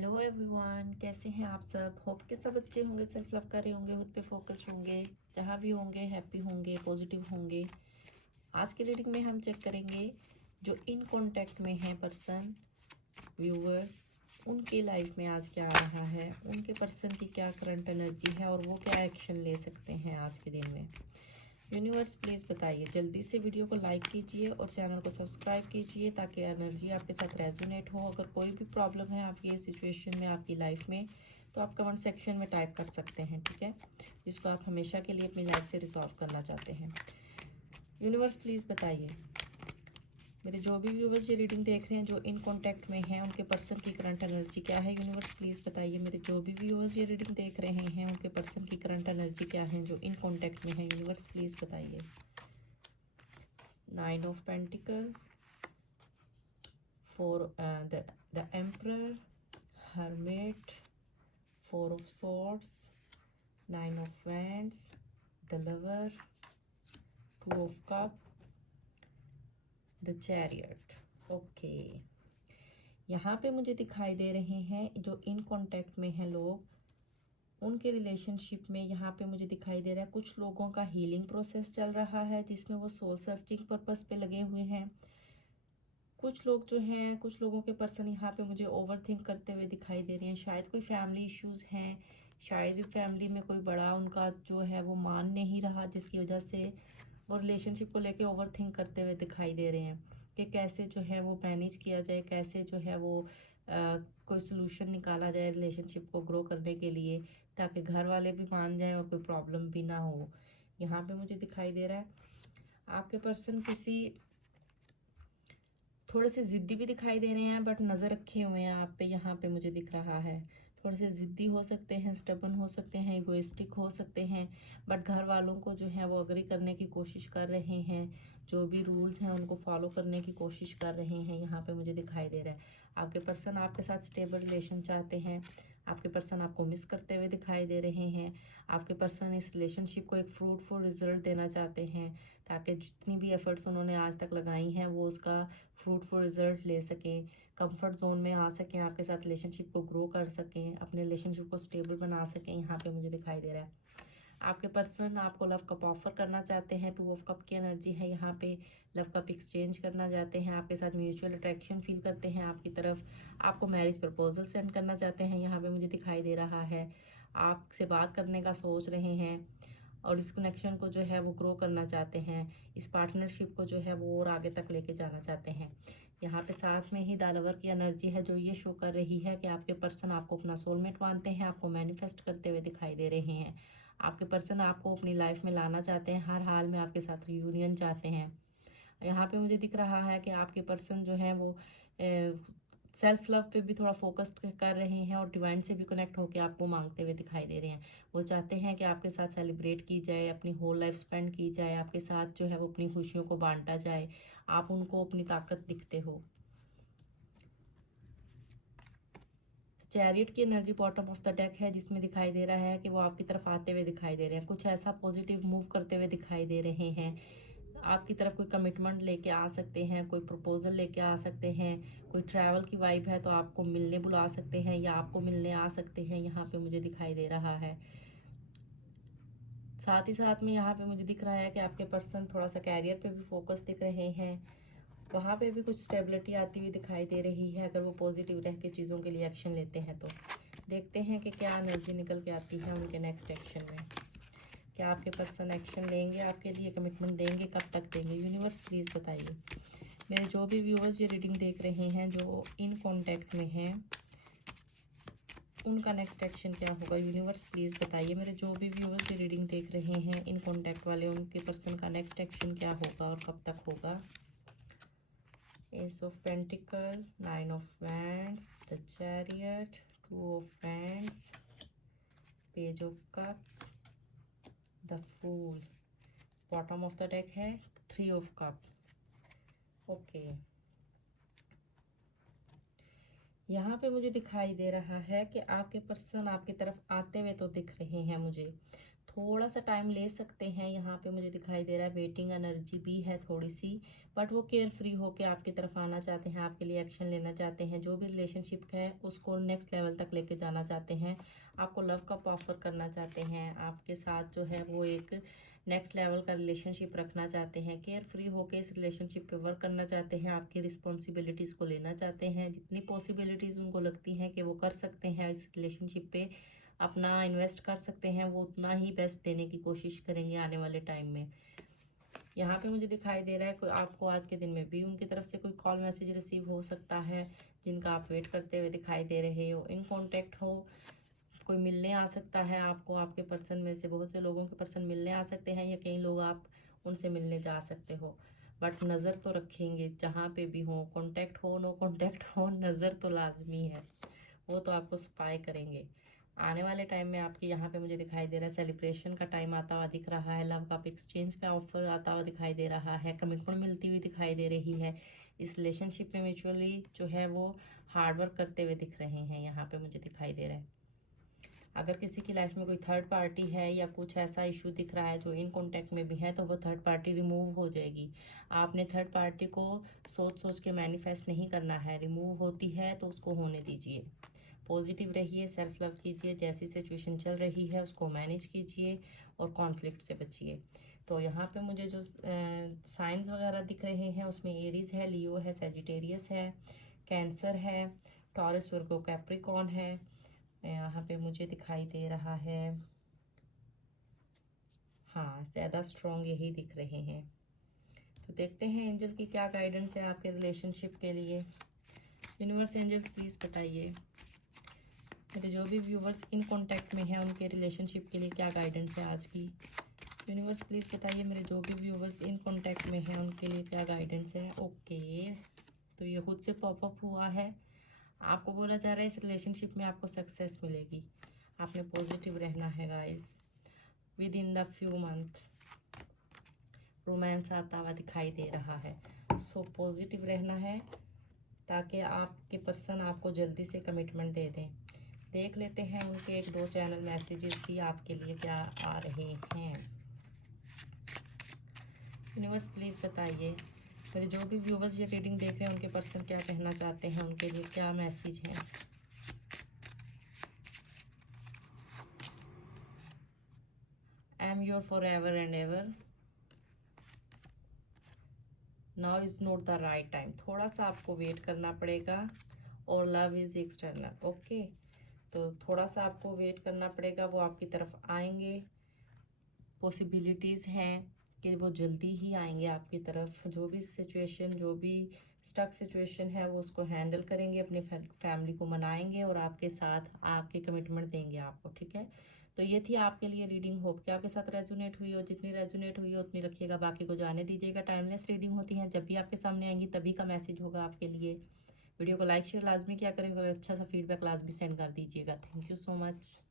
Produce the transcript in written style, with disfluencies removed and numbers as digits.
Hello everyone, कैसे हैं आप सब। होप के सब अच्छे होंगे, सेल्फ लव कर रहे होंगे, खुद पे फोकस्ड होंगे, जहाँ भी होंगे हैप्पी होंगे, पॉजिटिव होंगे। आज की रीडिंग में हम चेक करेंगे जो इन कांटेक्ट में है पर्सन, व्यूअर्स, उनके लाइफ में आज क्या आ रहा है, उनके पर्सन की क्या करंट एनर्जी है और वो क्या एक्शन ले सकते हैं आज के दिन में। यूनिवर्स प्लीज़ बताइए। जल्दी से वीडियो को लाइक कीजिए और चैनल को सब्सक्राइब कीजिए ताकि एनर्जी आपके साथ रेजोनेट हो। अगर कोई भी प्रॉब्लम है आपकी इस सिचुएशन में, आपकी लाइफ में, तो आप कमेंट सेक्शन में टाइप कर सकते हैं, ठीक है, जिसको आप हमेशा के लिए अपनी लाइफ से रिजॉल्व करना चाहते हैं। यूनिवर्स प्लीज़ बताइए, मेरे जो भी व्यूवर्स ये रीडिंग देख रहे हैं जो इन कांटेक्ट में हैं, उनके पर्सन की करंट एनर्जी क्या है। यूनिवर्स प्लीज़ बताइए, मेरे जो भी व्यूवर्स ये रीडिंग देख रहे हैं उनके पर्सन की करंट एनर्जी क्या है जो इन कांटेक्ट में है। यूनिवर्स प्लीज़ बताइए। 9 of Pentacle, for the Emperor, Hermit, 4 of Swords, 9 of Wands, the Lover, 2 of Cups, the Chariot। Okay, यहाँ पे मुझे दिखाई दे रहे हैं जो इन कांटेक्ट में हैं लोग, उनके रिलेशनशिप में यहाँ पे मुझे दिखाई दे रहा है कुछ लोगों का हीलिंग प्रोसेस चल रहा है जिसमें वो सोल सर्चिंग पर्पस पे लगे हुए हैं। कुछ लोग जो हैं, कुछ लोगों के पर्सन यहाँ पे मुझे ओवर थिंक करते हुए दिखाई दे रहे हैं। शायद कोई फैमिली इश्यूज हैं, शायद फैमिली में कोई बड़ा उनका जो है वो मान नहीं रहा, जिसकी वजह से वो रिलेशनशिप को लेके ओवर थिंक करते हुए दिखाई दे रहे हैं कि कैसे जो है वो मैनेज किया जाए, कैसे जो है वो कोई सोल्यूशन निकाला जाए रिलेशनशिप को ग्रो करने के लिए, ताकि घर वाले भी मान जाएं और कोई प्रॉब्लम भी ना हो। यहाँ पे मुझे दिखाई दे रहा है आपके पर्सन किसी थोड़े से ज़िद्दी भी दिखाई दे रहे हैं, बट नज़र रखे हुए हैं आप पे। यहाँ पे मुझे दिख रहा है थोड़े से ज़िद्दी हो सकते हैं, स्टबन हो सकते हैं, इगोइस्टिक हो सकते हैं, बट घर वालों को जो है वो अग्री करने की कोशिश कर रहे हैं, जो भी रूल्स हैं उनको फॉलो करने की कोशिश कर रहे हैं। यहाँ पे मुझे दिखाई दे रहा है आपके पर्सन आपके साथ स्टेबल रिलेशन चाहते हैं। आपके पर्सन आपको मिस करते हुए दिखाई दे रहे हैं। आपके पर्सन इस रिलेशनशिप को एक फ्रूटफुल रिजल्ट देना चाहते हैं ताकि जितनी भी एफर्ट्स उन्होंने आज तक लगाई हैं वो उसका फ्रूटफुल रिजल्ट ले सकें, कंफर्ट जोन में आ सकें, आपके साथ रिलेशनशिप को ग्रो कर सकें, अपने रिलेशनशिप को स्टेबल बना सकें। यहाँ पे मुझे दिखाई दे रहा है आपके पर्सन आपको लव कप ऑफर करना चाहते हैं। 2 ऑफ कप की एनर्जी है यहाँ पे। लव कप एक्सचेंज करना चाहते हैं, आपके साथ म्यूचुअल अट्रैक्शन फील करते हैं आपकी तरफ, आपको मैरिज प्रपोजल सेंड करना चाहते हैं। यहाँ पे मुझे दिखाई दे रहा है आपसे बात करने का सोच रहे हैं और इस कनेक्शन को जो है वो ग्रो करना चाहते हैं, इस पार्टनरशिप को जो है वो और आगे तक लेके जाना चाहते हैं। यहाँ पे साथ में ही दालवर की एनर्जी है जो ये शो कर रही है कि आपके पर्सन आपको अपना सोलमेट मानते हैं, आपको मैनिफेस्ट करते हुए दिखाई दे रहे हैं। आपके पर्सन आपको अपनी लाइफ में लाना चाहते हैं, हर हाल में आपके साथ रियूनियन चाहते हैं। यहाँ पे मुझे दिख रहा है कि आपके पर्सन जो है वो सेल्फ लव पे भी थोड़ा फोकस कर रहे हैं और डिवाइन से भी कनेक्ट होकर आपको मांगते हुए दिखाई दे रहे हैं। वो चाहते हैं कि आपके साथ सेलिब्रेट की जाए, अपनी होल लाइफ स्पेंड की जाए, आपके साथ जो है वो अपनी खुशियों को बांटा जाए, आप उनको अपनी ताकत दिखते हो। चैरियट की energy bottom of the deck है जिसमें दिखाई दे रहा है कि वो आपकी तरफ आते हुए दिखाई दे रहे हैं, कुछ ऐसा पॉजिटिव मूव करते हुए दिखाई दे रहे हैं। आपकी तरफ कोई कमिटमेंट लेके आ सकते हैं, कोई प्रपोजल लेके आ सकते हैं, कोई ट्रैवल की वाइब है तो आपको मिलने बुला सकते हैं या आपको मिलने आ सकते हैं। यहाँ पे मुझे दिखाई दे रहा है साथ ही साथ में यहाँ पे मुझे दिख रहा है कि आपके पर्सन थोड़ा सा कैरियर पे भी फोकस दिख रहे हैं, वहाँ पे भी कुछ स्टेबिलिटी आती हुई दिखाई दे रही है अगर वो पॉजिटिव रह के चीज़ों के लिए एक्शन लेते हैं। तो देखते हैं कि क्या एनर्जी निकल के आती है उनके नेक्स्ट एक्शन में। क्या आपके पर्सन एक्शन लेंगे, आपके लिए कमिटमेंट देंगे, कब तक देंगे। यूनिवर्स प्लीज़ बताइए, मेरे जो भी व्यूवर्स ये रीडिंग देख रहे हैं जो इन कॉन्टैक्ट में हैं उनका नेक्स्ट एक्शन क्या होगा। यूनिवर्स प्लीज़ बताइए, मेरे जो भी व्यूवर्स ये रीडिंग देख रहे हैं इन कॉन्टैक्ट वाले, उनके पर्सन का नेक्स्ट एक्शन क्या होगा और कब तक होगा। Ace of Pentacle, 9 of Wands, the Chariot, 2 of Wands, Page of Cup, the Fool, bottom of the deck है 3 of Cup। ओके, यहाँ पे मुझे दिखाई दे रहा है कि आपके पर्सन आपकी तरफ आते हुए तो दिख रहे हैं मुझे, थोड़ा सा टाइम ले सकते हैं, यहाँ पे मुझे दिखाई दे रहा है वेटिंग एनर्जी भी है थोड़ी सी, बट वो केयर फ्री होके आपकी तरफ आना चाहते हैं, आपके लिए एक्शन लेना चाहते हैं, जो भी रिलेशनशिप है उसको नेक्स्ट लेवल तक लेके जाना चाहते हैं, आपको लव का ऑफर करना चाहते हैं, आपके साथ जो है वो एक नेक्स्ट लेवल का रिलेशनशिप रखना चाहते हैं, केयर फ्री होके इस रिलेशनशिप पे वर्क करना चाहते हैं, आपकी रिस्पॉन्सिबिलिटीज़ को लेना चाहते हैं, जितनी पॉसिबिलिटीज़ उनको लगती हैं कि वो कर सकते हैं इस रिलेशनशिप पे अपना इन्वेस्ट कर सकते हैं, वो उतना ही बेस्ट देने की कोशिश करेंगे आने वाले टाइम में। यहाँ पे मुझे दिखाई दे रहा है कोई आपको आज के दिन में भी उनकी तरफ से कोई कॉल मैसेज रिसीव हो सकता है, जिनका आप वेट करते हुए दिखाई दे रहे हो, इन कॉन्टेक्ट हो, कोई मिलने आ सकता है आपको, आपके पर्सन में से बहुत से लोगों के पर्सन मिलने आ सकते हैं, या कई लोग आप उनसे मिलने जा सकते हो, बट नज़र तो रखेंगे जहाँ पे भी हो, कॉन्टैक्ट हो नो कॉन्टैक्ट हो, नज़र तो लाजमी है, वो तो आपको स्पाई करेंगे। आने वाले टाइम में आपके यहाँ पे मुझे दिखाई दे रहा है सेलिब्रेशन का टाइम आता हुआ दिख रहा है, लव का एक्सचेंज का ऑफर आता हुआ दिखाई दे रहा है, कमिटमेंट मिलती हुई दिखाई दे रही है, इस रिलेशनशिप में म्यूचुअली जो है वो हार्डवर्क करते हुए दिख रहे हैं, यहाँ पे मुझे दिखाई दे रहा है। अगर किसी की लाइफ में कोई थर्ड पार्टी है या कुछ ऐसा इशू दिख रहा है जो इन कॉन्टेक्ट में भी है, तो वो थर्ड पार्टी रिमूव हो जाएगी। आपने थर्ड पार्टी को सोच सोच के मैनिफेस्ट नहीं करना है, रिमूव होती है तो उसको होने दीजिए, पॉजिटिव रहिए, सेल्फ लव कीजिए, जैसी सिचुएशन चल रही है उसको मैनेज कीजिए और कॉन्फ्लिक्ट से बचिए। तो यहाँ पे मुझे जो साइंस वगैरह दिख रहे हैं उसमें एरीज है, लियो है, सेजिटेरियस है, कैंसर है, टॉरस, वर्गो, कैप्रिकॉर्न है, यहाँ पे मुझे दिखाई दे रहा है, हाँ ज़्यादा स्ट्रॉन्ग यही दिख रहे हैं। तो देखते हैं एंजल की क्या गाइडेंस है आपके रिलेशनशिप के लिए। यूनिवर्स एंजल्स प्लीज़ बताइए मेरे जो भी व्यूवर्स इन कांटेक्ट में हैं उनके रिलेशनशिप के लिए क्या गाइडेंस है आज की। यूनिवर्स प्लीज़ बताइए मेरे जो भी व्यूवर्स इन कांटेक्ट में हैं उनके लिए क्या गाइडेंस है। ओके, तो ये खुद से पॉपअप हुआ है, आपको बोला जा रहा है इस रिलेशनशिप में आपको सक्सेस मिलेगी, आपने पॉजिटिव रहना है guys. With in the few month romance आता हुआ दिखाई दे रहा है, सो पॉजिटिव रहना है ताकि आपके पर्सन आपको जल्दी से कमिटमेंट दे दें। देख लेते हैं उनके एक दो चैनल मैसेजेस भी आपके लिए क्या आ रहे हैं। यूनिवर्स प्लीज़ बताइए मेरे जो भी व्यूवर्स ये रीडिंग देख रहे हैं उनके पर्सन क्या कहना चाहते हैं, उनके लिए क्या मैसेज है। I am your for ever and ever, now is not the right time, थोड़ा सा आपको वेट करना पड़ेगा, और लव इज़ एक्सटर्नल। ओके, तो थोड़ा सा आपको वेट करना पड़ेगा, वो आपकी तरफ आएंगे, पॉसिबिलिटीज़ हैं कि वो जल्दी ही आएंगे आपकी तरफ, जो भी सिचुएशन, जो भी स्टक सिचुएशन है वो उसको हैंडल करेंगे, अपनी फैमिली को मनाएंगे और आपके साथ आपके कमिटमेंट देंगे आपको। ठीक है, तो ये थी आपके लिए रीडिंग, होप कि आपके साथ रेजोनेट हुई हो, जितनी रेजोनेट हुई हो उतनी रखिएगा, बाकी को जाने दीजिएगा। टाइमलेस रीडिंग होती है, जब भी आपके सामने आएंगी तभी का मैसेज होगा आपके लिए। वीडियो को लाइक शेयर लाजमी क्या करेंगे, अच्छा सा फीडबैक लाजमी सेंड कर दीजिएगा। Thank you so much.